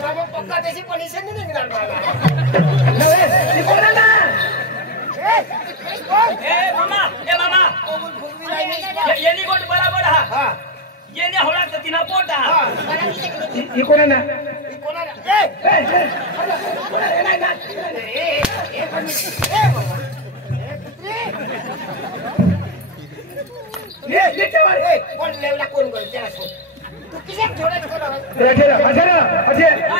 बाबा पक्का त्याची परमिशन नाही निघणार मला मामा येनी गोट बराबर हा येने होला तर तिना पोट हा ही कोणाला कोण लेवला कोण गल त्याला तू किती थोडं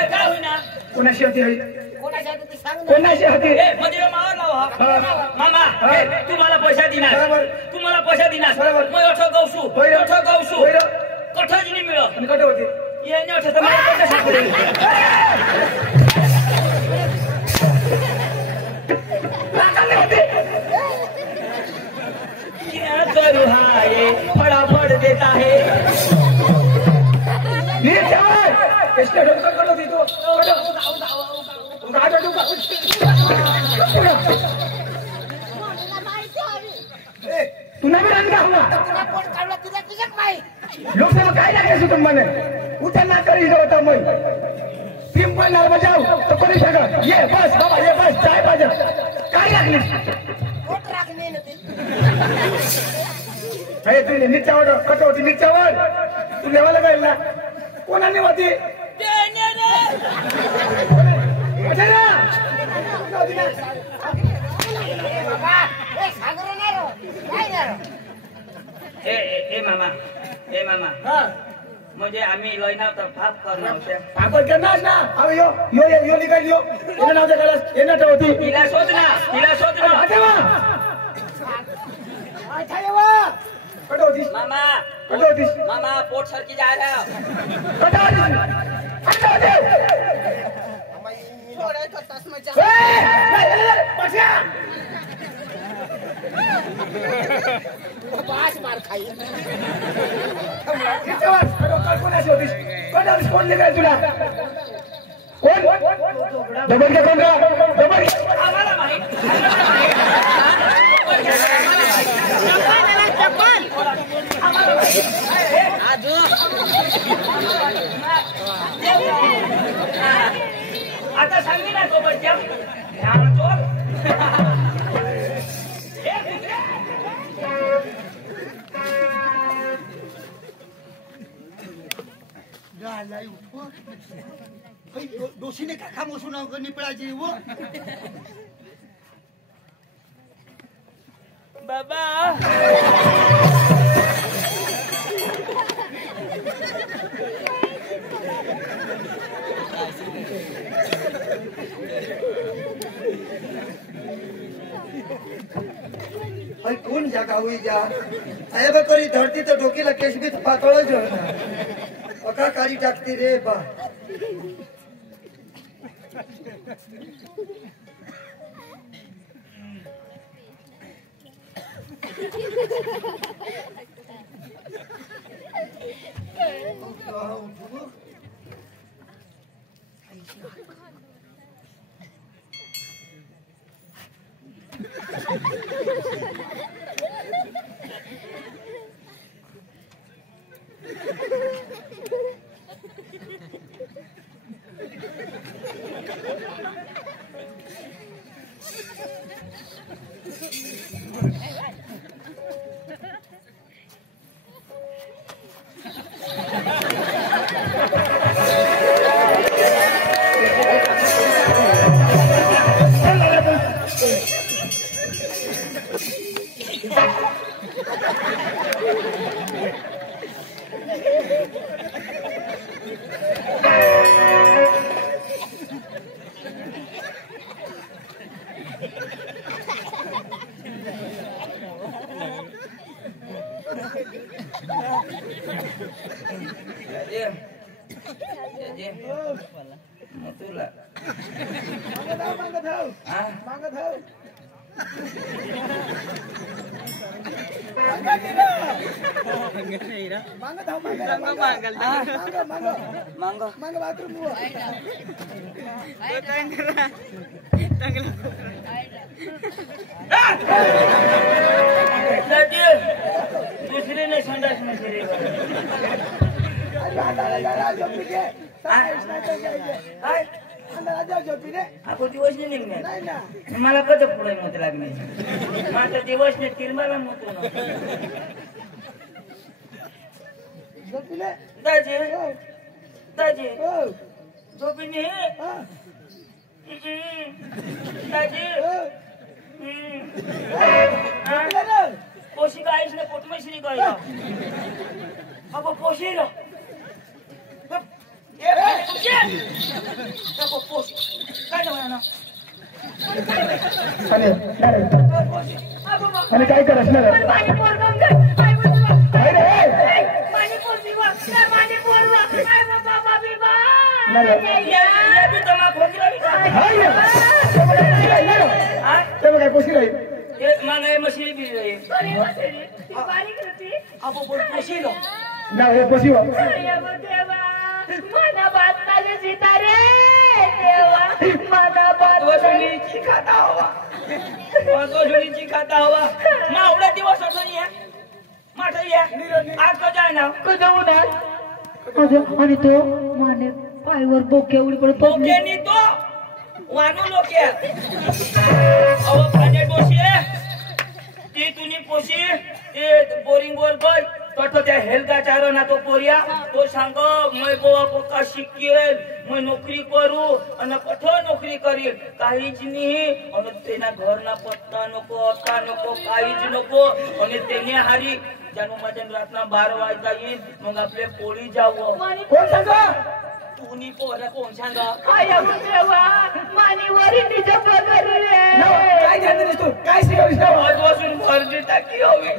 काय होईना कोणाशी होती कोणाच्या तू सांग कोणाशी होती मध्ये मावर लावा मामा तुम्हाला पैसा दिनास तुम्हाला पैसा दिनास मैं ओठो गौसू कठोज नाही मिळो आणि कट होती येने ओठो तर मला कट सापडे क्या करू हा ये फटाफट देता है ये क्या है इसने ढोका कट होती तो तू नाही रांगा हुआ तुला कोण काढला तुला तुझ्या काय लोकसभा काय लागायचं तुम्हाला उठा ना करी होता मग पिंपल नाल बजाव तो करू शकत ये बस बाबा ये बस चाय पाहिजे काय लागली कोट राखणे नव्हते हे तू नीचावर कट होती नीचावर तू लेवायला जाईल ना कोणाने होती बाबा ए सागर नाही रो काय नाही ए मामा म्हणजे आम्ही लयना तर भात करणार होते पापड करणार ना अहो यो निघाल यो येणं नाव गलास येणं होती तिला शोध ना आठवा कट होतीस मामा कट होतीस मामा पोट सरकी जा रहा कट पाच मार खाई कोणाशी होतीस कोण निघाल तुला कोण डबल के कोण डबल आम्हाला माहित आता सांगली ना तो बच्चा ध्यान चोर दोषीने काका मोसून निपळायची वो बाबा कौन जगह हुई जा अरे करी धरती तो ढोकीला केस भी पातळ जो अका कारी टाकती रे बा मांगो अंदर झोपी दे काय अंदर झोपी दे आपण दिवस नाही निघणार नाही ना मला कधी पुढे मत लागणे माझा दिवस नाही तिरमाला मत झोपी दे दाजी हो दाजी हो झोपीने हा दाजी झोपले ना पोशी गाईस ने पोट में श्री गया अब पोशी लो ये अब पोशी काय ना आणि काय कर असणार पाणी पोरगं काय बोलतो काय रे पाणी पोरगं पाणी पोरगं काय बाबा बिबा ये भी तमा खोकला भी का हाय हां ते काय पोशी राहील ये माने मछली भी रही अरे वसरी ती बारीक होती अब बोल पोशी लो ना हे पोशी हो अरे देवा मना बात माझे सितारे देवा मना बात तो सुनीची खाता हुआ मावडा दिवस असो नहीं है माठा ये आज को जाए ना कजवून आणि तो माने पायवर बोके उडी पडतो ओके नहीं तो वानू लोक आहे अहो फाटे डोशी ती तुनी पोशी ते बोरिंग वर गय तो त्या हेल्था चारो ना तो पोरिया तो सांग मैं गोवा पक्का शिकेल मैं नोकरी करू आणि कठो नोकरी करील काहीच नाही आणि तेना घर ना पत्ता नको अक्का नको काहीच नको आणि तेने हारी जानु मजन रातना 12 वाजता येईल मग आपले पोळी जावं कोण सांगा तुनी पोरा कोण सांगा आया देवा मानी वरी तिच्या पगारी रे काय ध्यान तू काय शिकवलीस ना आजपासून भरती टाकी हवी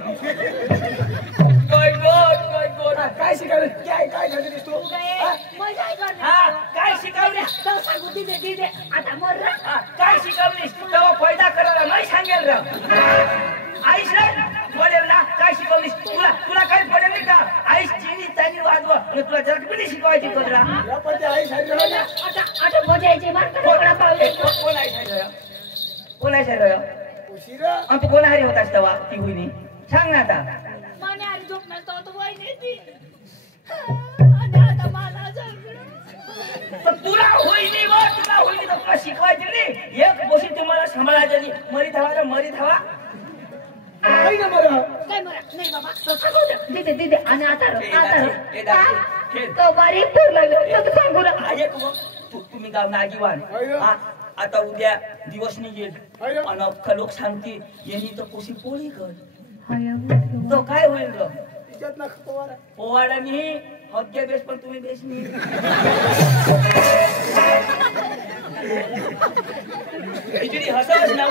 काय शिकवलं काय काय ध्यान तू मजा हा काय शिकवली सांगू दिदे आता मर रे काय शिकवलीस तेव्हा फायदा करायला नाही सांगेल रा आईस बोलेल ना काय शिकवलीस तुला काय पडेल नाही का आईस चिनी चानी वाजवा आणि तुला जरा किती शिकवायची तुला या पण ते आई सांगितलं ना आता मजायची मार कोणा पावले कोण आहे साहेब कोण आहे साहेब उशिरा तू कोण हरी होतास तेव्हा ती होईनी सांग ना आता माने आरी झोप नसतो तो वय नेती आणि आता मला पण तुला होईनी व तुला होईनी तर तुला शिकवायची नाही एक गोष्टी तुम्हाला सांभाळायची नाही मरी धावा काय ना बरं काय मरा नाही बाबा तो सांगू दे दिदे आणि आता खेळ तो बारीक पोर लागलो तो सांगू रे आहे तुम्ही गाव नागीवान आता उद्या दिवस नाही येईल आणि अख्खा लोक सांगते यांनी तर कोशी पोळी कर तो काय होईल ग तिच्यात ना पोवारा पोवाडा नाही हक्के बेस पण तुम्ही बेस नाही खिचडी हसवच ना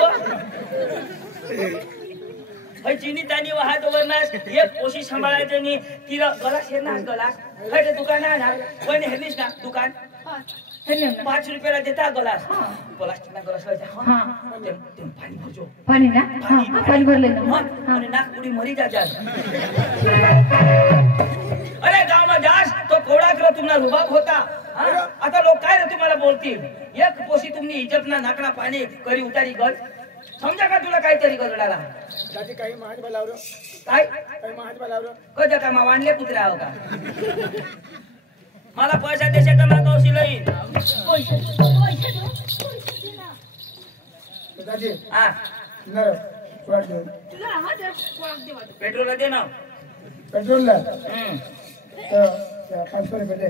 भाई चिनी तानी वाहत वरनास एक कोशिश सांभाळायचं नाही तिला गलास हे ना गलास हटे दुकान आहे ना कोणी हेनीस ना दुकान 5 रुपयाला देता गलास प्लास्टिक ना गलास व्हायचा ते पाणी भरजो पाणी ना पाणी भरले ना आणि नाक पुढे मरी जा अरे गाव में जास तो कोडा कर तुम्हाला रुबाब होता आता लोक काय तुम्हाला बोलतील एक पोशी तुम्ही इज्जत ना नाकना पाणी करी उतारी गल समजा का तुला काहीतरी गजडाला दादी काही महाज बोलावलं काय काही महाज बोलावलं कधी का मा वांडले पुत्रा हो का मला पैसा देशे तर मला कौशी लईन दादी हा न वाट घेऊन पेट्रोल दे ना पेट्रोलला 500 रुपये दे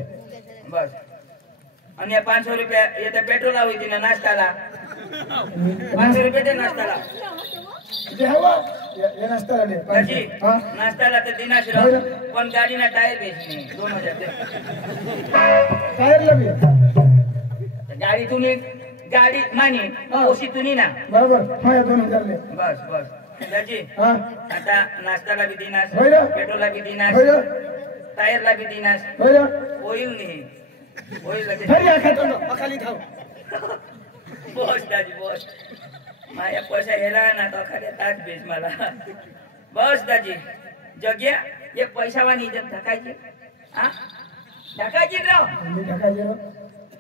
बस आणि 500 रुपये येते पेट्रोल होती ना नाश्ताला 500 रुपये दे नाश्ताला जे हवा ये नाश्ता दे दाजी हां नाश्ताला तर दिनाश पण गाडीना टायर बेचणे 2000 दे टायर लबी गाडी तुम्ही गाडी मानी कोशी तुम्ही ना बरोबर हां 2000 ले बस बस दाजी हां आता नाश्ताला भी दिनाश होय रे. पेट्रोलला भी दिनाश होय टायरला भी दिनाश होय होईल नाही होईल लगे घरी आखातो अखाली थाव बस दाजी बस माझ्या पैसा हेला ना तो खाली ताट बेच मला बस दाजी जग्या ये पैसावानी इज्जत ढकायची हा ढकायची राव मी ढका जेरो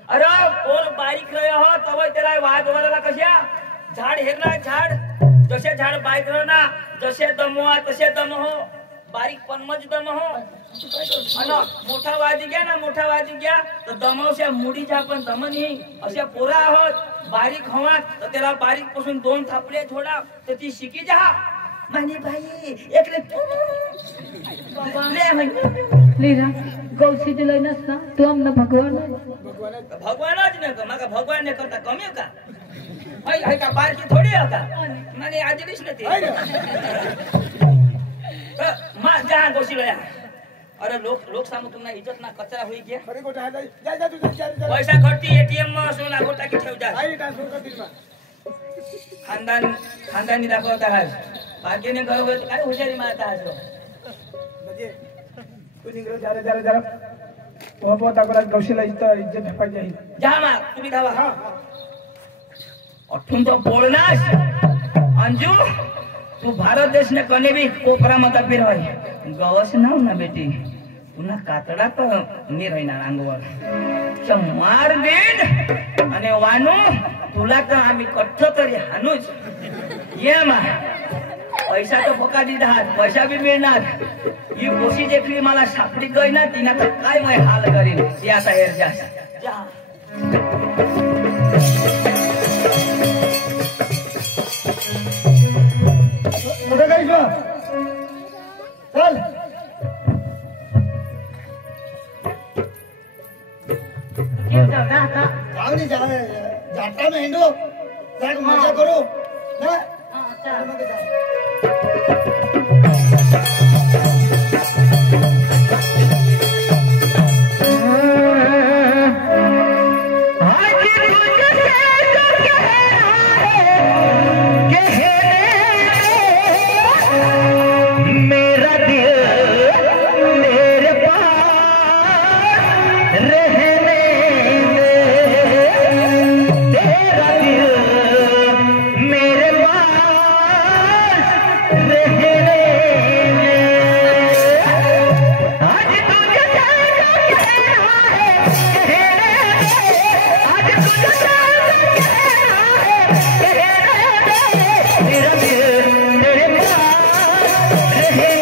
अरे कोण बारीक रहे हो तव त्याला वाद वराला कशा झाड हेरना झाड जसे झाड बारीक ना जसे दमवा तसे दम हो बारीक पण मज दम हो आणि मोठा वाजी घ्या ना मोठा वाजी घ्या तर दमवशा मुडीच्या पण दमनी अशा पोरा आहोत बारीक हवा तर त्याला बारीक पासून 2 थापले थोडा तर ती शिकी जा म्हणे बाई एकले लीरा गौसी दिलय नसता तू आमना भगवान भगवानच नाही का मग भगवान ने करता कमी का हाय का बारकी थोडी आहे का म्हणे आजलीच नाही मा जा गौसीला या अरे लोक सांगू तुम्हाला इज्जत ना कचरा होई गया खरी गोटा आहे जा तू पैसा खर्ची एटीएम मा सोना गोटा की ठेव जा ट्रान्सफर कर दिला खानदानी दाखवता है बाकीने करोगे तो काय हुशारी मारता है तो म्हणजे तू निघलो जरा बहुत अगोदर गौशीला इज्जत भेटायची आहे जा मा तुम्ही धावा हा अठून तो बोलनास अंजू तू भारत देश ने कने भी कोपरा मत फिर होय गवस ना बेटी पुन्हा कातडा तर मी राहणार अंगवर मार देन आणि वानू तुला तर आम्ही कट्ठ तरी हानूच ये मा पैसा तर फका दिधात पैसा बी मिळणार ही गोशी देखली मला सापडी गई ना तिना तर काय मैं हाल करीन या आता हेर जा कुठे काय चल जाऊ दे जाता में हिंडो जाकर मजा करो ना मग जाओ Hey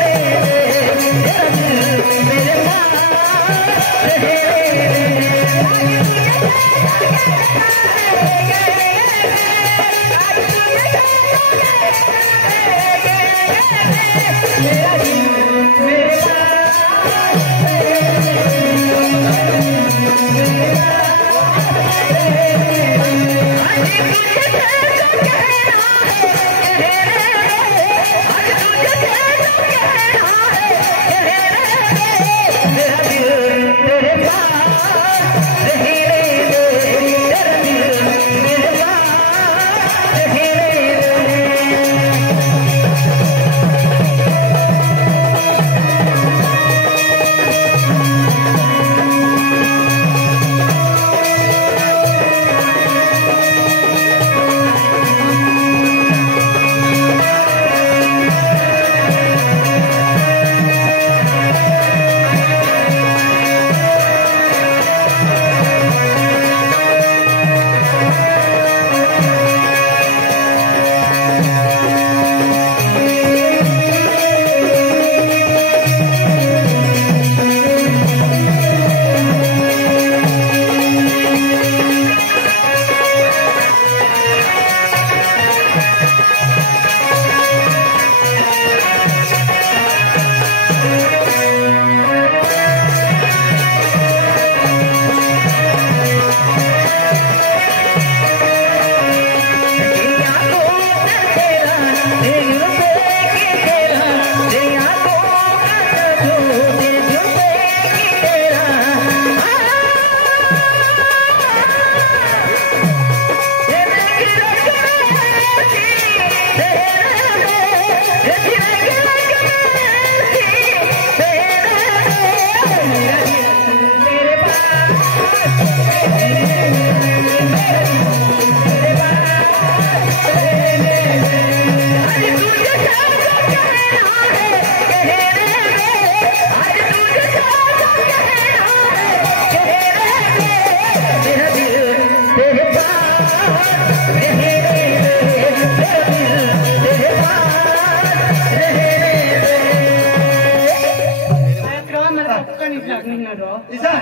ईसा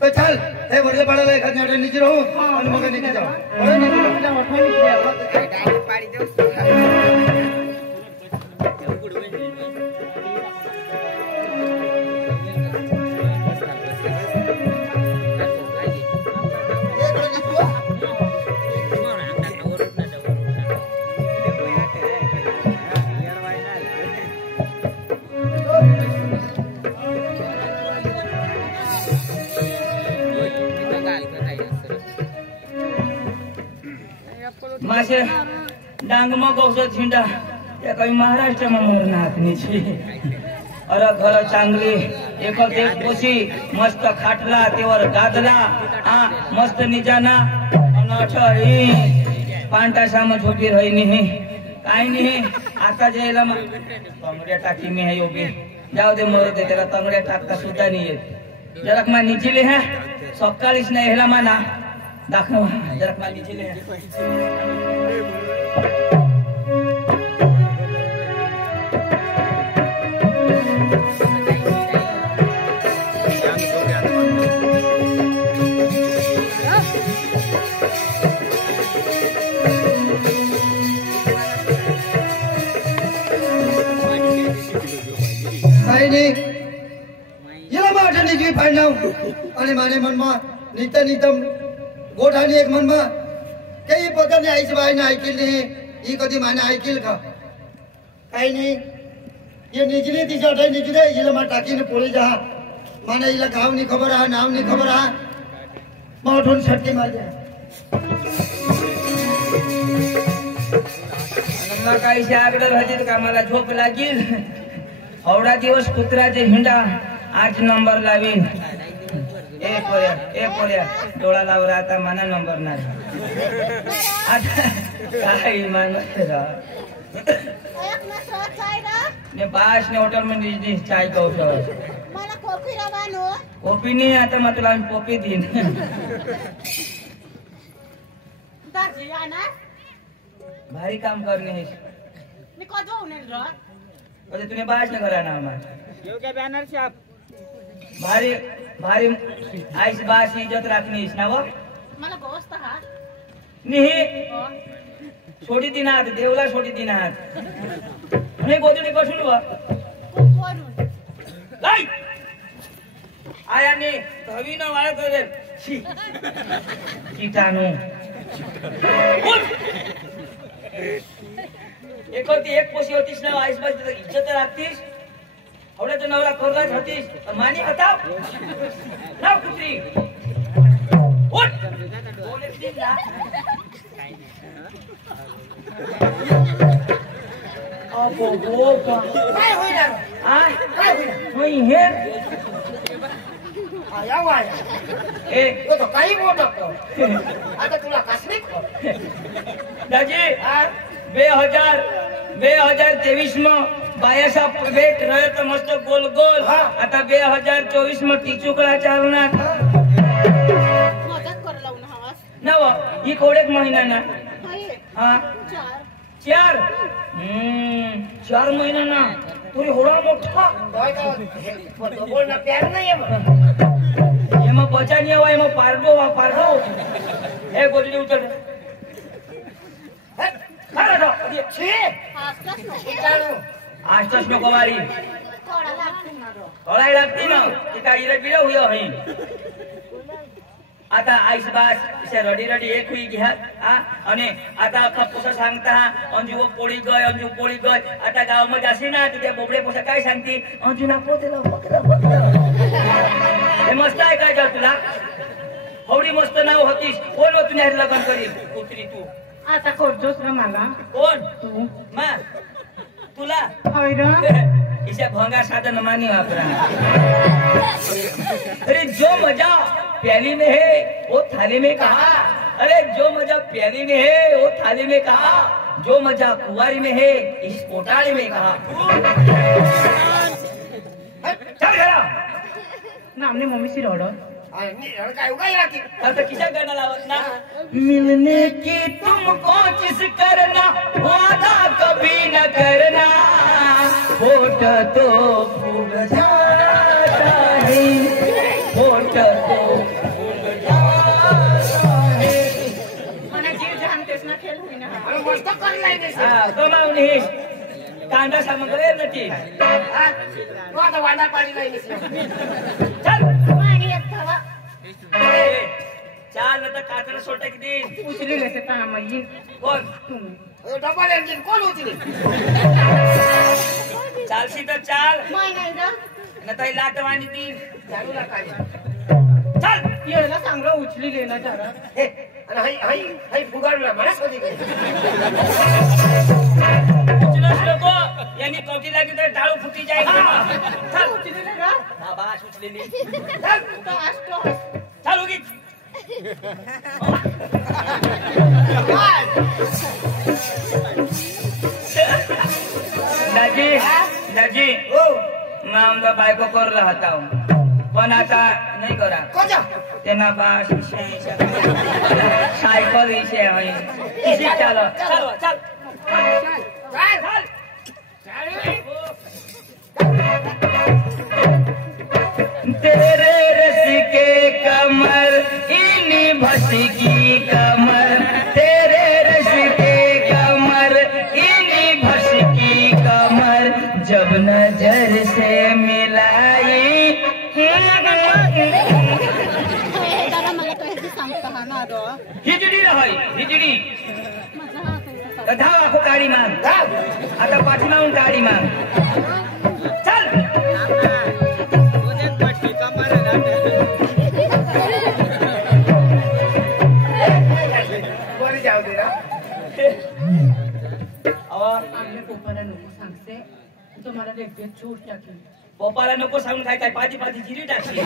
तो चल हे वरले पाडाला एखाद नाटे नीचे राहू आणि मग नीचे जाऊ बरं मासे डांगमा गौसत झिंडा त्या काही महाराष्ट्राમાં मोरनाथनी છે अरे घर चांगली एक पोशी मस्त खाटला तेवर गादला हा मस्त निजाना अनठही पांटा साम झोपी रही नाही काही नाही आता जेला तंगड्या टाकी मी है उभी जाऊ दे मोर दे त्याला तंगड्या टाकता सुद्धा नाही येत जरक मा निचले है सकाळीच नाही हेला माना दाखव जरक मा निचले है आणि माने मनमा नित्य नितम गोठानी एक मनमा काही पदाने आईच बाईने ऐकली नाही ही कधी माने ऐकल का काही नाही ये निजली तिच्या अठाई निजले हिला मा टाकीने पोळी जा माने हिला गाव नहीं खबर आहे नाव नहीं खबर आहे मग उठून छटके मारते काही आगडर हजेत का मला झोप लागील एवढा दिवस कुत्राचे हिंडा 8 नंबर लावीन एक पोऱ्या डोळा लावला आता मना नंबर नाही आता काय मान ने बास ने होटल में दी चाय को मला कॉफी रवानो कॉफी नहीं आता मतलब हम कॉफी दिन दाजी आना भारी काम करने है मी कधो होणार रे अरे तूने बास ने करा ना यो क्या बैनर से आप भारी भारी आईस बास इज्जत रखनी इस ना वो मला गोस्त हा नहीं छोटी दिन हात देवला छोटी दिन हात नहीं गोदडी कशुन वा कोण लाई आया ने धवी न वाळ करे छी कीटाणू एक होती एक पोशी होतीस ना आईस बास इज्जत राखतीस आवडे तो नवरा करलाच होतीस मानी हटाव ना कुत्री उठ बोले दिला अबो बोका काय होईल आ काय होईल होई हे आया वाया ए तो तो काही मोठं आता तुला कसली दाजी 2023 में बायासा वेट रहे तो मस्त गोल गोल आता 2024 में टीचुकड़ा चालना मजाक कर लावून हवास नव ही कोडेक महिना ना हाय हाँ 4 4 महीना ना तुरी होड़ा मोठा तो बोलना प्यार नाही आहे ये में बचा नहीं हुआ ये में पारडो ए गोदड़ी उतर अरे तो छे हास्तास नको कीटाणू आस्तास नको वाली कोडा लागते ना रो होळाई लागती ना ती काय इरे बिरे हुयो हई आता आईस बास से रडी रडी एक हुई घ्या आणि आता अख्खा पोसा सांगता अंजू पोळी गय आता गाव मध्ये जाशी ना त्या बोबडे पोसा काय सांगती अंजू ना पोतेला बकरा हे मस्त आहे काय कर तुला हवडी मस्त नाव होतीस कोण हो तुने लग्न करील कुत्री तू आता करतोस रे मला कोण तू मा तुला होय रे इसे भंगा साधन मानी वापरा अरे जो मजा प्याली में है वो थाली में कहा अरे जो मजा प्याली में है वो थाली में कहा जो मजा कुंवारी में है इस कोटाली में कहा चल घरा ना हमने मम्मी से रोडो आणि काय उगाई राहते आता किशा करना लावत ना मिलने की तुमको किस करना वादा कभी न करना होठ तो फूल जाता टक्कर नाही हा कमावणी कांदा सामग्री करे ना ती तू आता वांदा पाणी नाही चल पाणी येत हवा. चाल आता कातडा सोडता किती उचली घेते पाणी. कोण डबल इंजिन कोण उचली चालशी तर चाल माय नाही ना. न ताई लाट वाणी ती चालू नका चल येला सांगा उचली घे ना जरा. हे आणि हाई हाई हाई फुगाडला माणस होती काय उचलस नको यांनी कोटी लागली तर डाळू फुटी जाईल चल उचली ले ना. हा बास उचलेली चल तो असतो. चल उगीच दाजी दाजी हो मैं आमचा बायको करला होता पण आता नाही करा कोजा त्यांना बास सायकल विषय आहे किसी चालो चल चल चल चल तेरे रस के कमर इन्हीं भस की कमर तेरे रस के कमर इन्हीं भस की कमर जब नजर से मिलाई दादा मला तो हे सांगता हा ना रो. हिजडी रहाय हिजडी माझा हा पैसा. तर धाव आखो गाडी माग आता पाठीमागून गाडी माग चल बरी जाऊ दे ना आमने पोपाला नको सांगते. तुम्हाला देखते छूट टाकली. पप्पाला नको सांगून काय काय पाठी पाठी जिरी टाकली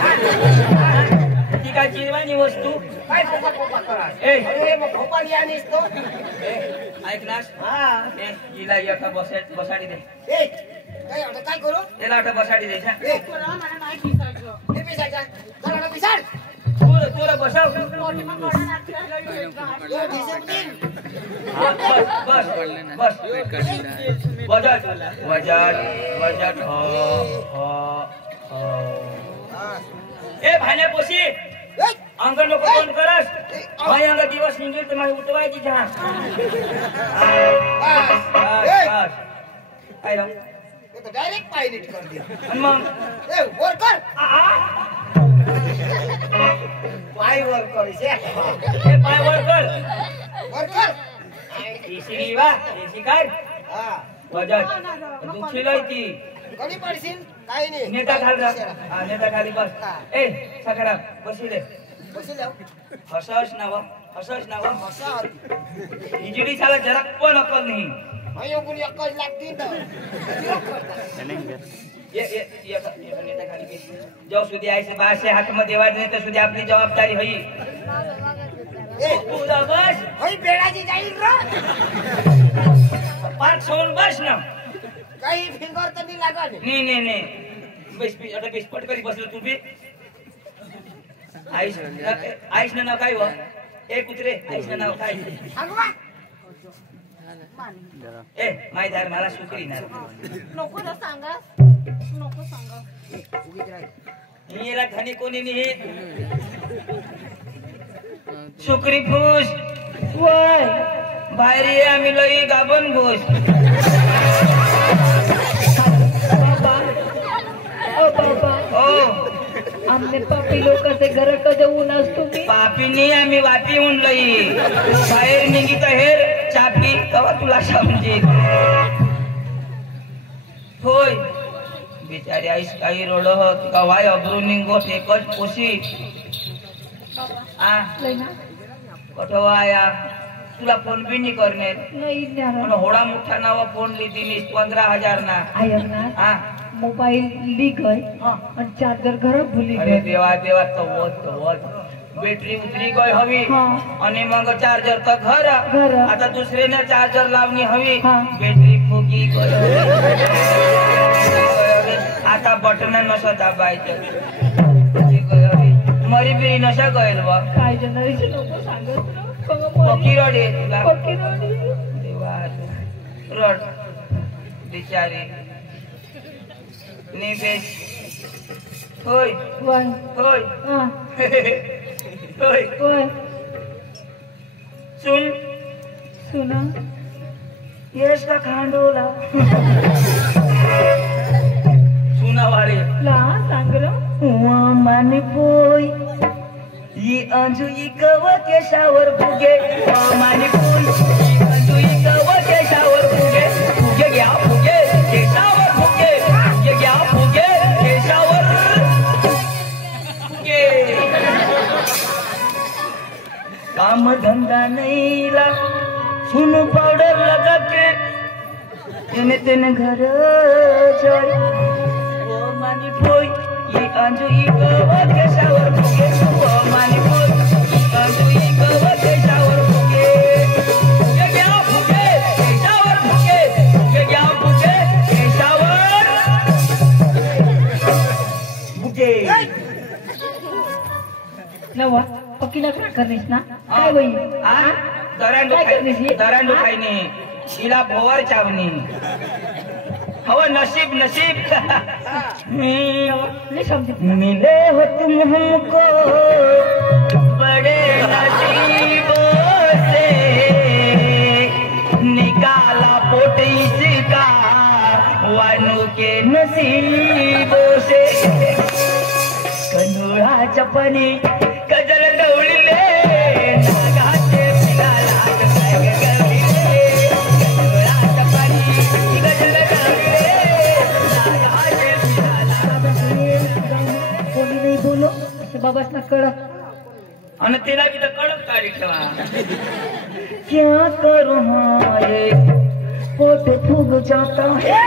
ती काय चिरवानी वस्तू काय पोपा पोपा करा ए अरे मग पोपा आणीस तो ऐक ना हा हिला एका बसाडी दे ए काय आता काय करू त्याला आता बसाडी दे हा. ए पोरा मला नाही पिसायचं. हे पिसायचा चला पिसाड तुला बसाव पोटी मग मला नाचवायला येईल. यो डिसिप्लिन हा, बस बस बजाज बजाज बजाज ए भाण्या पोशी अंगण नको कोण करस भाई अंग दिवस निघेल तर मला उठवायची जहा बस काय राव तो डायरेक्ट पाय नीट कर दे आणि मग ए वर कर पाय वर कर हे पाय वर कर वर कर इसी वा इसी काय हा बजाज दुखी लय ती कधी पडशील काही नाही नेता खाली हा नेता खाली बस ए सकाराम बसू दे बसू जाऊ हसस नाव असा इजडी साला जरा पण अकल नाही अयो कोणी अक्कल लागती तर ये नेता खाली बस जो સુધી આઈસે બાસે હાથમાં દેવા જ નહીં તો સુધી આપની જવાબદારી હોઈ ए तुला बस हई बेडाची जाईल रे पार्क सोन बस ना काही फिंगर तर नाही लागत नाही बस आता बेस पट करी बसलो तू बी आईश ना नाव काय हो ए कुत्रे आईश ना नाव काय अगवा ए मायदार मला सुकरी ना नको ना सांगा. नको सांगा. हिला खाणी कोणी नाही सुकरी फूस वय बाहेर ये आम्ही लई गाबन घोष बाबा ओ आमने पापी लोकांचे घर जाऊन असतो मी. पापीनी आम्ही वाटी होऊन लई बाहेर निघी तर हेर चापी कवा तुला समजे होय बिचारी आईस काही रोड कवाय अब्रुनी गोट एकच पोशी आ कठवाया तुला फोन बी नाही करणे नाही पण होडा मोठा नावा फोन लिधी मीस 15,000 ना आयर ना हा मोबाईल ली गई आणि चार्जर घर भूली अरे देवा देवा तवत बॅटरी उतरी गई हवी आणि मग चार्जर तर घर आता दुसरीने चार्जर लावणी हवी बॅटरी फुगी गई आता बटन नसा दाबायचं मरी बिरी नशा गईल बा काय जनरेशन लोक सांगत पक्की रड आहे तुला पक्की रडी. देवा रड बिचारी निवेश होय वन होय हा होय वन सुन सुना यश का खांडोला सुनावारे ला सांग र माने पोई ये अंजुई कव केशावर फुगे माने पोई अंजुई कव केशावर फुगे फुगे घ्या फुगे केशावर फुगे फुगे घ्या फुगे केशावर फुगे काम धंधा नहीं ला सुन पाउडर लगा के तेने घर जाए वो मानी पोई ये अंजुई कव केशावर फुगे वो मानी पोई अंजुई कव केशावर फुगे फुगे घ्या फुगे केशावर फुगे फुगे घ्या फुगे केशावर फुगे नवा पक्की नखरा करलीस ना काय बाई दरांडो खाईने शिला भोवार चावनी हवा नसीब नसीब नहीं समझे मिले हो तुम हमको बड़े नसीबों से निकाला पोट इसका वानू के नसीबों से कन्हैया चपनी गजल दौड़ले नागाचे पिलाला गगली कन्हैया चपनी गजल दौड़ले नागाचे पिलाला कोणी नाही बोलो बाबासना कळत आणि तिला बी तर कडक काढी ठेवा क्या करूं हाय पोट फूग जाता है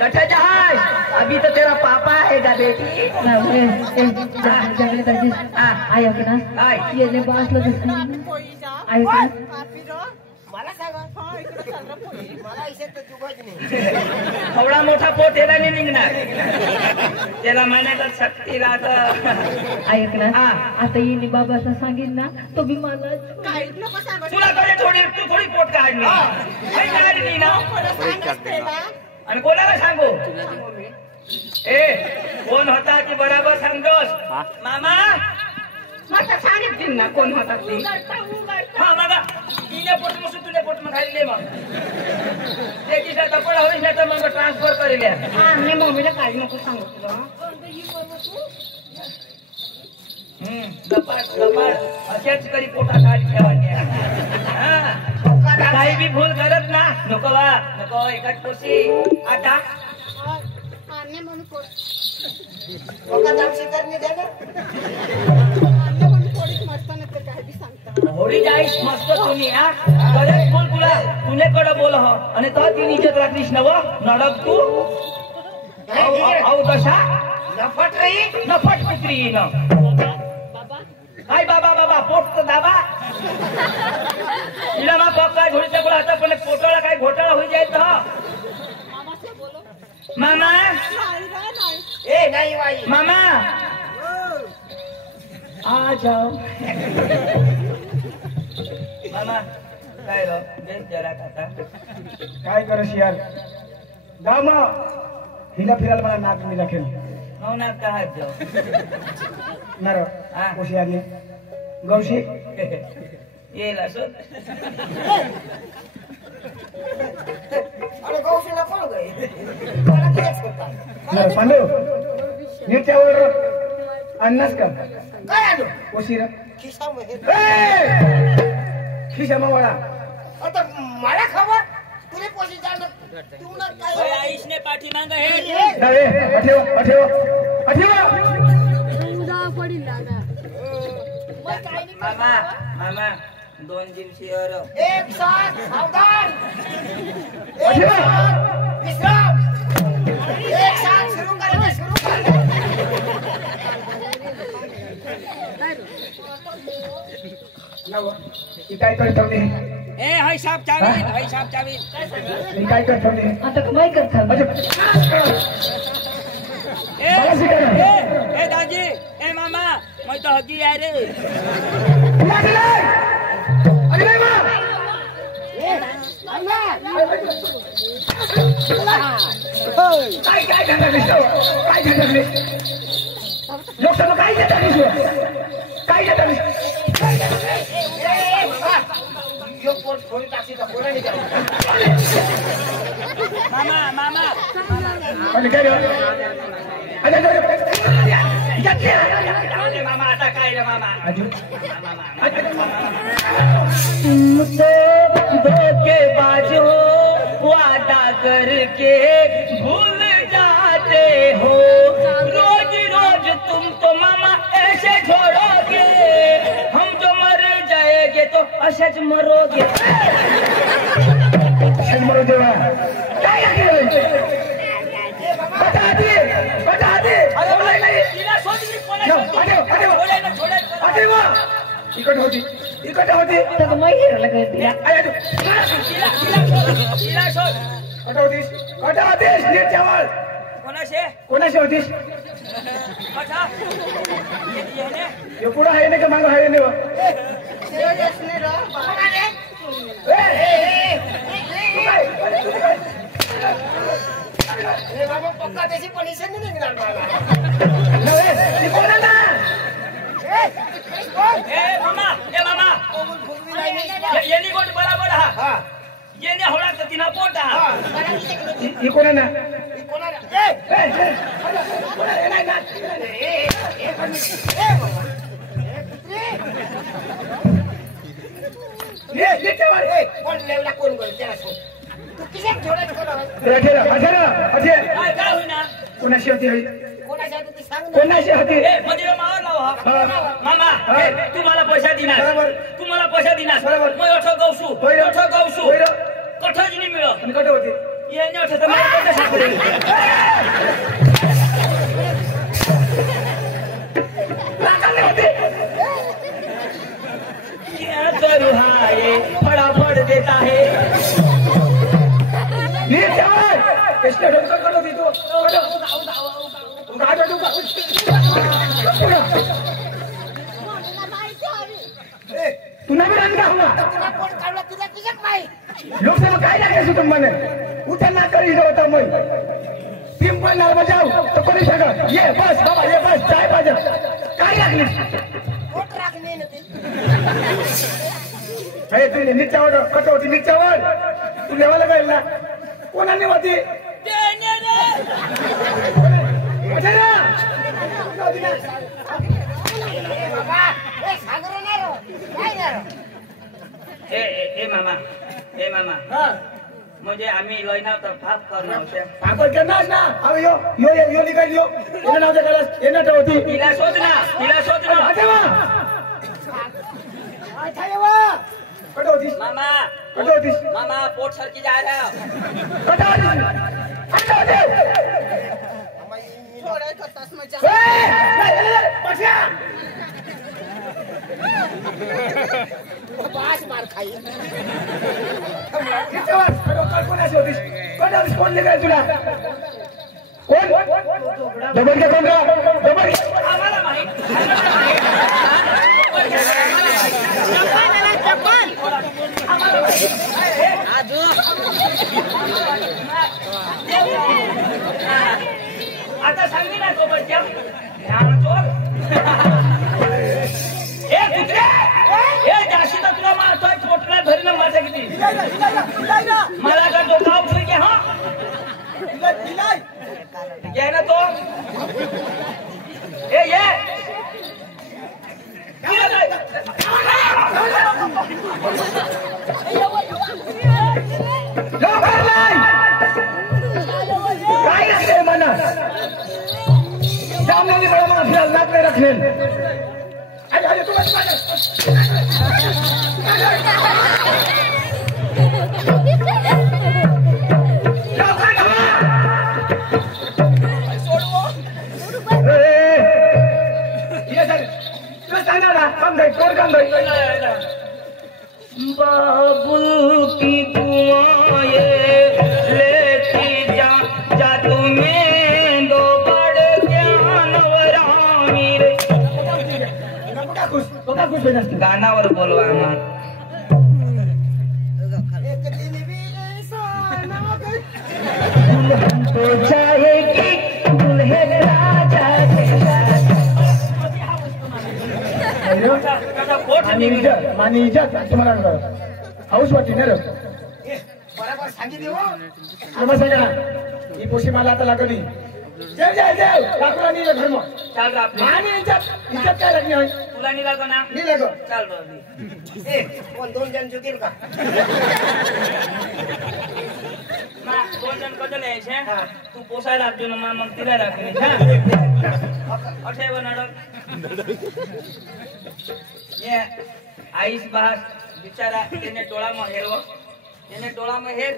कटा जहाज अभी तो तेरा पापा आएगा बेटी जंगले दाजी आयो की ना आय ये ने बासला दिसली आयो की मला सांगा मला इथे तर जुगाच नाही एवढा मोठा पोट याला नाही निघणार त्याला महिन्यात शक्ती राहत आयो की ना आता येणे बाबासना सांगेन ना तो बी मला तुला कडे थोडी तू थोडी पोट काढली काही काढली ना आणि कोणाला सांगू ए कोण होता ती बराबर सांगतोस मामा मला सांगितली ना कोण होता ती हा मामा तिने पोट मसून तुझ्या पोट मग खाल्ले मग ते तिचा कपडा होईल ना तर मग ट्रान्सफर करेल मी मम्मीला काही नको सांगू तुला गपाट अशाच करी पोटा काढ ठेवायचे काही बी भूल करत ना नको वा नको एकच पोशी आता होळी जाईस मस्त तुम्ही हा बरेच बोल तुला तुझ्याकडे बोल हो आणि तो ती इज्जत राखलीस नव नडक तू अहो कशा नफट पित्री न काय बाबा बाबा पोट तर दाबा तिला मग पक्का झोडीच्या बोला आता पण पोटाला काय घोटाळा होई जाईल तर मामा ए नाही बाई मामा आ जाओ मामा काय रो जरा काका काय करस यार जाऊ मग हिला फिरायला मला नाक मी राखेल हो ना काय जाऊ नार हा. कोशी आली गौशी येईल असं अरे गौशीला कोण गई मला तेच होता नार पांडू नीटच्यावर अन्नास का काय आलो कोशी रे खिशामध्ये खिशा मावळा आता मला खबर तुला पोशी जाणं तुला काय आईशने पाठी मांग हे अरे अठेवा मामा मामा 2 दिवशी और एक साथ सावधान एक साथ विश्राम एक साथ शुरू करेंगे काय करत ठेवली ए हाय साहब चावी मी काय करत ठेवली आता काय करता ए दाजी ए मामा मैं तो हगी यार काय लोकसभा काय देतात काय देतात यो पोट थोडी टाकशी तर कोणाने जाऊ मामा मामा आणि काय रे? अरे मामा आता काय रे मामा तुमसे धोखेबाज हो वादा करके भूल जाते हो रोज रोज तुम तो मामा ऐसे छोड़ोगे हम जो मर जाएंगे तो असेच मरोगे शंभर देवा काय बता दे तिला सोडली इकडे होती तिला सोड कट होतीस नीट जवळ कोणाशी होतीस हे पुढं आहे ना का मागं आहे ना बाबा पक्का त्याची परमिशन नाही निघणार मला मामा येणी गोट बराबर हा येणे होणार तर तिना पोट हा ही कोणा ना कोणाला कोण लेवला कोण गोल त्याला सोड तू किती थोडं काय होईना कोणाशी होती कोणाच्या तू सांग ना कोणाशी होती मध्ये मावर लावा मामा तुम्हाला पैसा दिनास बरोबर. तुम्हाला पैसा दिनास बरोबर. मग अठो गवसू होय. अठो गवसू होय. कठोच नाही मिळो आणि कट होती येणे अठो तर मला कशा सापडेल क्या करू हा ये फटाफट देता है नीट जवळ कृष्ण डोकं कट होती तू तू नवी रंग हवा तुला कोण काढला तुला तुझ्याच माहित लोकसभा काय लागायचं तुम्हाला उठा ना करी होता मग पिंपळ नार बजाव तो कोणी सगळं ये बस बाबा ये बस चाय पाहिजे काय लागली पोट राखणे ना ते हे तू नीचावर कट होती नीचावर तू लेवायला जाईल ना कोणाने होती बाबा ए सागर नाही रो काय नाही रो ए मामा म्हणजे आम्ही लयना तर फाप करणार होत्या पापड करणार ना अहो यो निघाल यो येणं नाव कळस येणं होती तिला शोध ना कट होतीस मामा कट होतीस मामा पोट सरकी जा रहा कट होतीस बास मार खाई कोणाशी होतीस कोण निघाल तुला कोण डबल के कोण डबल आम्हाला माहित आता सांगली ना सोबत जा जाशी तर तुला मारतोय पोटला धरी ना माझ्या किती मला का तो गाव ठेव घ्या हा घ्या ना तो ये काय रखले मना सामने बड़ा माफिया नाक में रखले अरे तू बाबुल की दुआएं लेती जा तुम्हें दो बड़ ज्ञानवरामी रे गानावर बोलवा आम्हाला तो चाहेगी दुल्हे राजा आणि इज्जत तुम्हाला हाऊस वाटते ना रे बरोबर सांगितले हो आम्हा सांगा ही पोशी मला आता लागत नाही जेव जेव जेव लाकडा नाही घर मग चाल ग आपले आणि इज्जत काय लागली आहे तुला नाही लाग ना नाही लागो चाल बरं ए कोण 2 जण जुतील का ना 2 जण कदल यायचे तू पोसायला लागतो ना मग तिला लागते अठे बनाडक ये आईस बहास बिचारा तेने टोळा में हेरवा तेने टोळा में हेर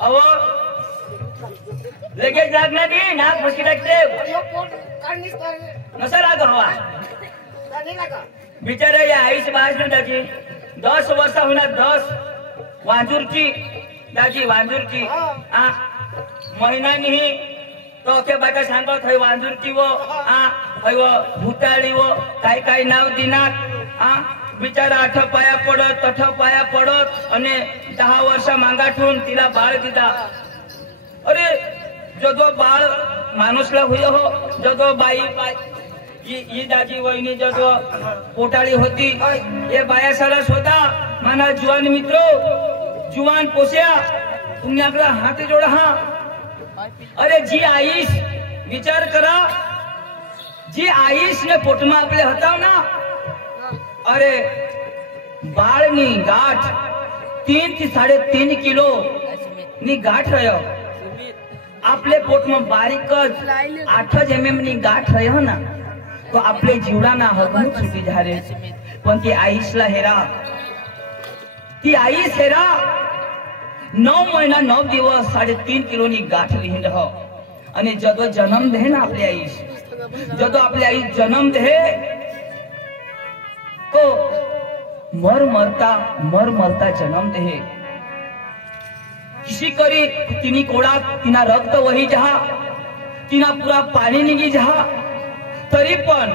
अहो लगेच लागणार नाही नाक फसकी टाकते यो पोट काढणीच तर नसा लाग हवा नाही लागा बिचारा या आईस बहास न त्याची 10 वर्ष होणार 10 वांजूरची दाजी वांजूरची महिन्यानी तो के बाका सांगत थंय वांजूरची वो हय वो भूताळी वो काय नाव दिनात बिचारा आठ पाया पडत तठ पाया पडत आणि 10 वर्ष मागाठून तिला बाळ दिला अरे जदो बाळ माणूसला हुय हो जदो बाई ही दाजी वहिनी जदो पोटाळी होती ये बाया सारा होता माना जुवान मित्रो जुवान पोस्या तुम्ही आपला हात जोडा हा अरे जी आईस विचार करा जी आईस ने पोटमा आपले हताव ना अरे बाळनी गाठ 3 થી 3.5 किलो नी गाठ रह्यो आपले पोटમાં बारीक જ 8 mm ની ગાઠ रह्यो ना तो आपले जीवडाना हगून छुटी झाले पण ती आईसला हेरा ती आईस हेरा 9 મહિના 9 દિવસ 3.5 કિલોની ગાંઠ લઈને રહો અને જદો જન્મ દે ને આપણી આઈશ જદો આપણી આઈશ જન્મ દે તો મર મરતા जन्म दे किसी करी तिनी कोडा तिना रक्त वही जहा तिना पुरा पाणी निघी जहा तरी पण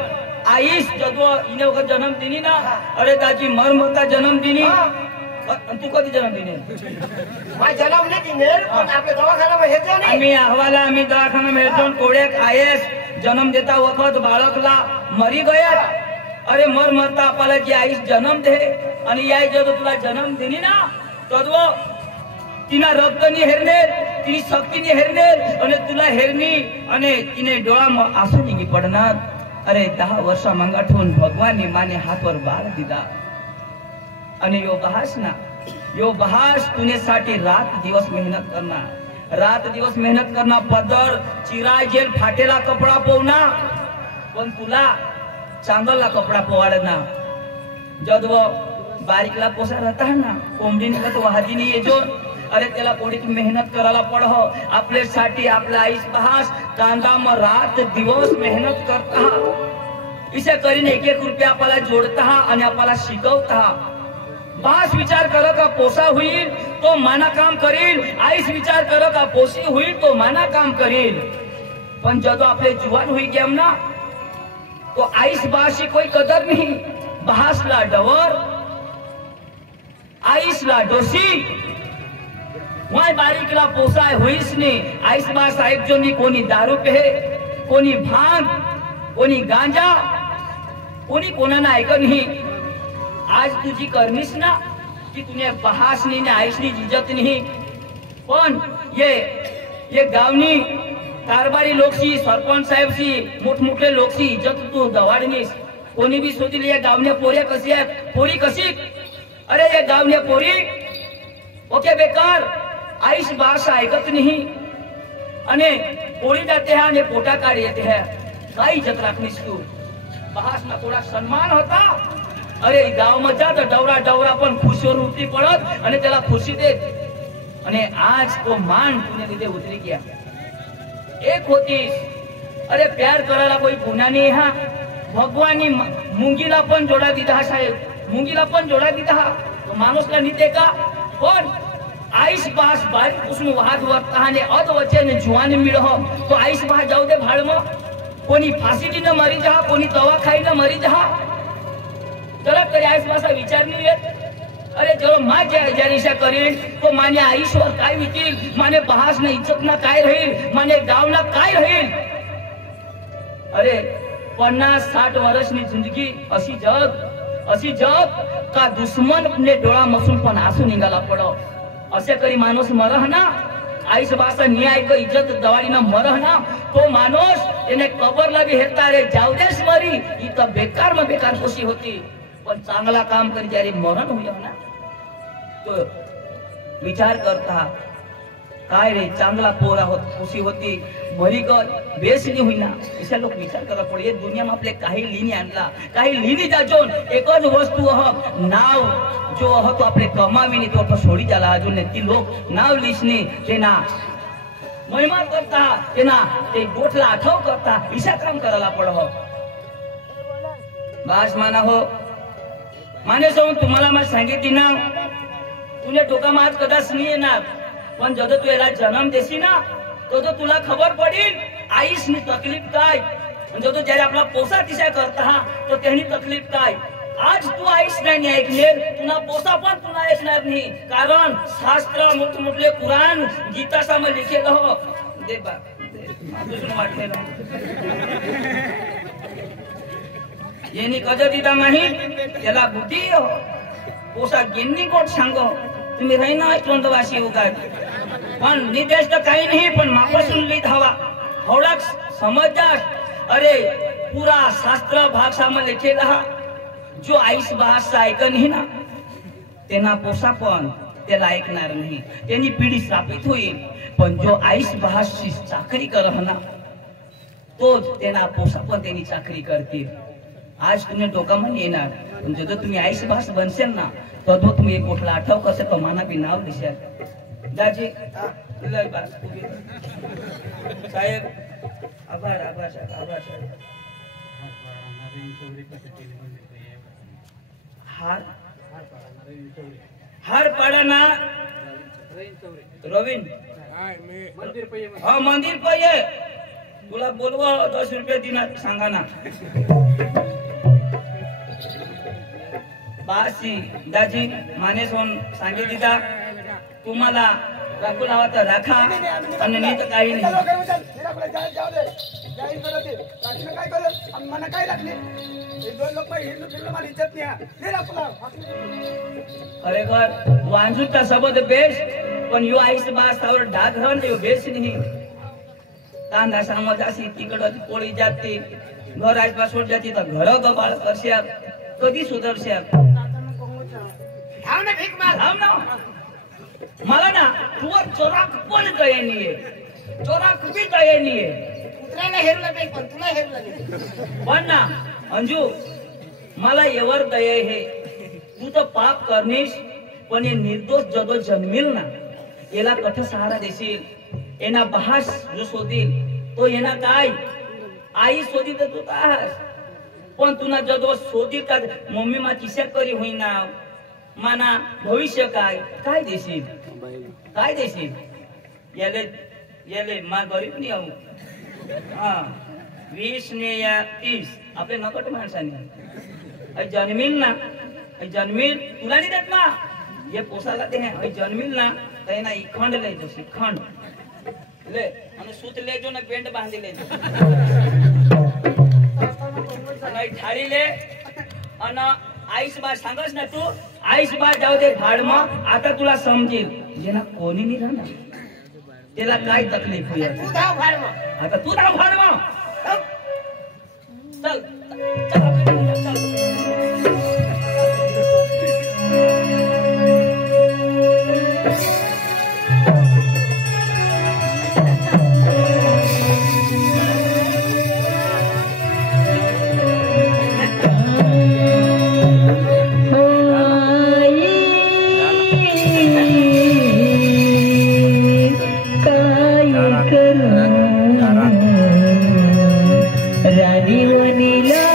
आईस जदो इने वखत जन्म दिनी ना अरे दाजी मरता जन्म दिनी तू कधी जन्म दिनी जन्म नाही दिनेर पण आपल्या दवाखान्यामध्ये हेच नाही आम्ही अहवाला आम्ही दवाखान्यात हेरतो कोड्याक आयस जन्म देता वखत बाळकला मरी गया अरे मरता आपल्याला जी आईस जन्म दे आणि याई जदो तुला जन्म दिनी ना तदव तिना रक्तनी हेरनेर तिनी शक्तीनी हेरनेर आणि तुला हेरनी आणि तिने डोळाમાં आंसू निघी पडणार अरे 10 वर्ष मंगाठून भगवाननी माने हातवर बाळ दिला आणि यो बहास तुने साठी रात दिवस मेहनत करना पदर चिरा जेल फाटेला कपडा पोवना पण तुला चांगला कपडा पोवाडना जदव बारीकला पोसा रहता है ना कोंबडी निघत वाहजीनी येजो अरे त्याला कोणीच मेहनत करायला पडहो आपल्यासाठी आपला आईस बहास कांदा में रात दिवस मेहनत करता इसे करीने 1 रुपया आपल्याला जोडता आणि आपल्याला शिकवता बास विचार करो का पोसा होईल तो माना काम करील आईस विचार करो का पोसी होईल तो माना काम करील पण जदो आपले जुवान हुई गेम ना तो आईस बाशी कोई कदर नहीं बहासला डवर आईसला डोसी वह बारीकला पोसाय हुईस नहीं आईस बा साहेब जो नहीं कोनी दारू पे कोनी भांग कोनी गांजा कोनी कोना ना ऐक नहीं आज तुझी करनीस ना कि तूने बहास नहीं ने आईस नहीं इज्जत नहीं पण ये गावनी कारभारी लोकसी सरपंच साहेब सी मोठमोठे लोकसी इज्जत तू दवाडनीस कोणी भी सोची लिया गावने पोऱ्या कशी आहेत पोरी कशी अरे ये गावने पोरी ओके बेकार आईस भाषा ऐकत नहीं अने पोरी जाते हैं अने पोटा काढी येते हैं काय इज्जत राखनीस तू बहास ना थोड़ा सम्मान होता अरे गाव में जा तो डवरा पण खुशीवर उतरी पडत आणि त्याला खुशी देत आणि आज तो मान तुने लिधे उतरी गया एक होतीस अरे प्यार करायला कोई गुन्हा नहीं हा भगवानी मुंगीला पण जोडा दिधा साहेब मुंगीला पण जोडा दिधा तो माणूसला निते का पण आईस बास बारीक पुसून वाहत वरता आणि अधवचन जुवान मिळह तो आईस बास जाऊ दे भाडम कोणी फाशीनं मरी जा कोणी दवा खाईनं मरी जा चला कधी आईस बासा विचार नाही येत अरे जो मा ज्या करेल तो माने आईश्वर काय विकील माने बहास ना इज्जत ना काय राहील माने गाव ना काय राहील अरे 50-60 વર્ષની જિંદગી अशी जग का दुश्मन ने डोळा मसून पण आसू निघाला पडो असे करी माणूस मरह ना आईस बासा न्याय को इज्जत दवाडी ना मरह ना तो माणूस એને कबरला बी हेता रे जावदेस मरी ही तर बेकार में बेकार खुशी होती पण चांगला काम करी जયારે मरण होय ना तो विचार करता काय रे चांगला पोरा होत खुशी होती मरी गल बेसनी होईना अशा लोक विचार करा पडे दुनियाમાં आपले काही लिनी आणला काही लिनी जाजोन एकच वस्तु नाव जो तो आपले कमावीनी तो सोडी जाला अजून ती लोक नाव लिसनी तेना महिमा करता तेना ते गोठला आठव करता ईशा काम करायला पडो बास माना हो माने जाऊन तुम्हाला मैं सांगितली ना तुने डोकाમાં हात कदाच नाही येणार पण जद तू याला जन्म देशी ना तो तुला खबर पडेल आईसनी तकलीफ काय म्हणजे तो जયારે आपला पोसा तिशा करता तो त्यांनी तकलीफ काय आज तू आईस नाही ऐकले तुला पोसा पण तुला ऐकणार नाही कारण शास्त्र मोठमोठले कुराण गीता सामे लिखेल हो दे बा तुझं वाटले ना येनी कजर दिदा नाही त्याला बुद्धी हो पोसा गिन्नी कोट सांगो तुम्ही राही ना तोंडवाशी उगार पण निदेश तर काही नाही पण मापासून लिहित हवा थोडाच समजदार अरे पूरा शास्त्र भाग सामे लिखेला जो आईस भाषा ऐकन नाही ना तेना पोसा पण त्याला ऐकणार नाही त्यांनी पिढी स्थापित होईल पण जो आईस भाषी चाकरी करह ना तो तेना पोसा पण त्यांनी चाकरी करतील आज तुम्ही डोकामध्ये येणार पण जर तुम्ही आईस भाष बनसेल ना तो तुम्ही एक गोठला आठव कसे तो माना बी नाव दिसेल दाजी साहेब आभार आभार साहेब हार पाडाना रवीन मंदिर पाहिजे तुला बोलवा 10 रुपये दिनात सांगा ना बासी दाजी माने सोन सांगितली का तुम्हाला राखू लावा तर राखा आणि नाही तर काही नाही खरेखर वांजूचा सबद बेस पण यो आईस बास तावर ढाक रहन यो बेस नाही कांदा समज अशी तिकडं पोळी जाते घर आईस बास सोड जाते तर घर गबाळ करश्या कधी सुधरश्या धाव ना भीक मार धाव ना मला ना तुवर चोराक पण गये नाहीये चोराक बी गये नाहीये कुत्र्याला हेरलं नाही पण तुला हेरलं नाही पण ना अंजू मला एवर दये हे तू तर पाप करनीस पण हे निर्दोष जदो जन्मिल ना याला कठ सहारा देशील एना बहास जो शोधील तो येना काय आई शोधी तर तू काय पण तुना जदो शोधी का मम्मी मा किशा करी होईना माना भविष्य काय देशील येले मा गरीब नाही आऊ हा 20 ने या 30 आपले नकट माणसाने जन्मिल ना जन्मिल तुला नाही देत ना ये पोसाला ते है जन्मिल ना तेना इखंड ले जो शिखंड ले आणि सूत ले जो ना पेंट बांधी ले नाही थाळी ले आणि आईस बा सांगस ना तू आईस बा जाऊ दे भाडमा आता तुला समजेल जेना कोणी नाही राहणार त्याला काय तकलीफ होईल तू धाव भाडमा आता तू धाव भाडमा चल चल रानी वनीला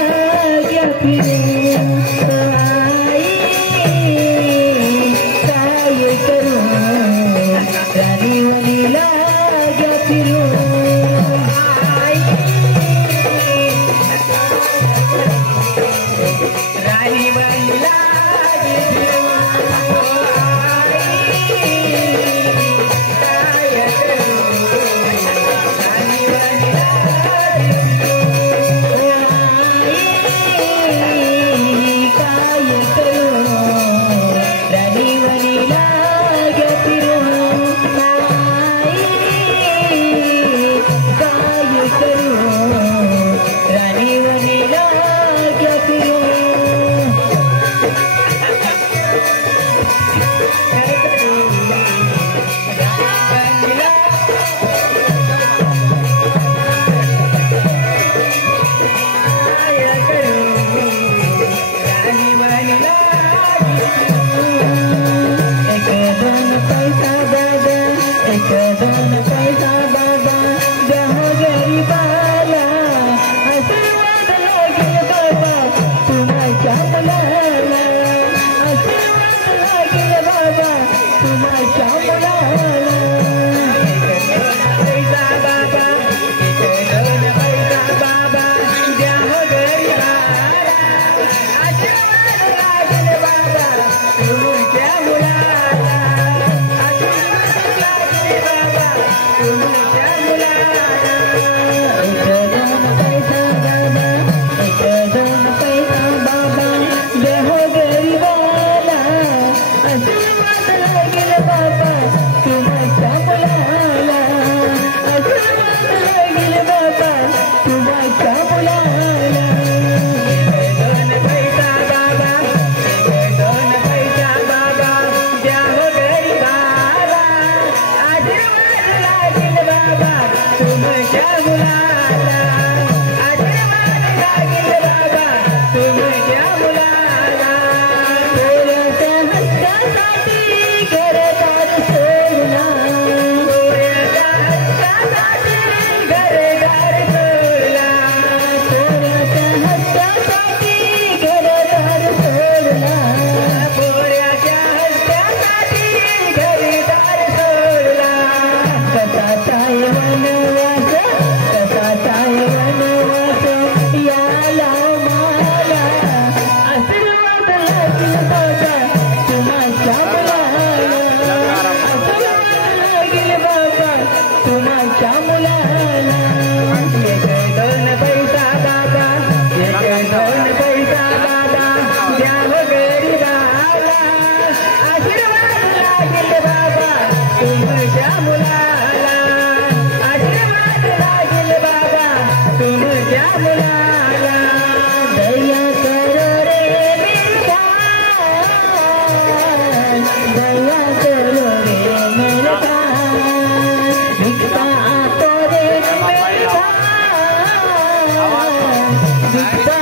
Bye.